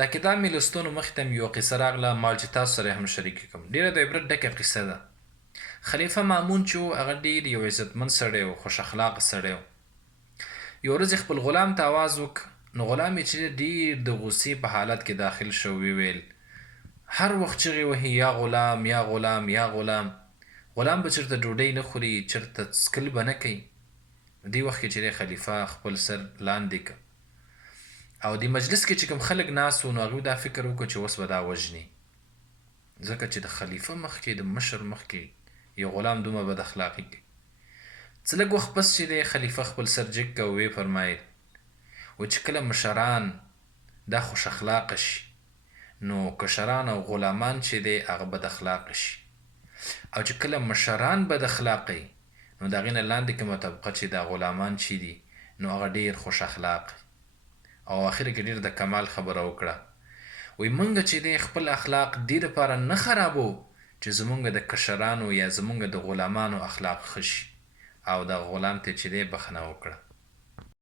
دا کتاب مې لوستونو مخې ته مې یوه قصه راغله، ما ویل چې تاسو سره یې هم شریکه کړم. ډېره د عبرت ډکه قصه ده. خلیفه مامون چې و هغه ډېر یو عزتمند سړی و، خوش اخلاقه سړی و. یوه ورځ یې خپل غلام ته آواز وکړ، نو غلام یې چې ډېر د غوسې په حالت کې داخل شو، ویل هر وخت چغې وهي یا غلام یا غلام یا غلام. غلام به چېرته ډوډۍ نه خوري، چېرته څښل به نه کوي. دې وخت کې چې دی خلیفه خپل سر لاندې کړ او د مجلس کې چې کوم خلک ناست وو نو هغوی دا فکر وکړ چې اوس به دا وژني، ځکه چې د خلیفه مخکې د مشر مخکې یو غلام دومره بد اخلاقي کوي. څه لږ وخت پس چې دی خلیفه خپل سر جګ کړ او ویې فرمایل و چې کله مشران دا خوش اخلاقه شي نو کشران او غلامان چې دی هغه بد اخلاقه شي، او چې کله مشران بد اخلاقه وي نو د هغې نه لاندې کومه طبقه چې دا غلامان چې دي نو هغه ډېر خوش اخلاقه او اخر کې ډېر د کمال خبره وکړه. وایي موږ چې دی خپل اخلاق دې دپاره نه خرابو چې زموږ د کشرانو یا زموږ د غلامانو اخلاق ښه شي، او د غلام ته چې دی بخښنه وکړه.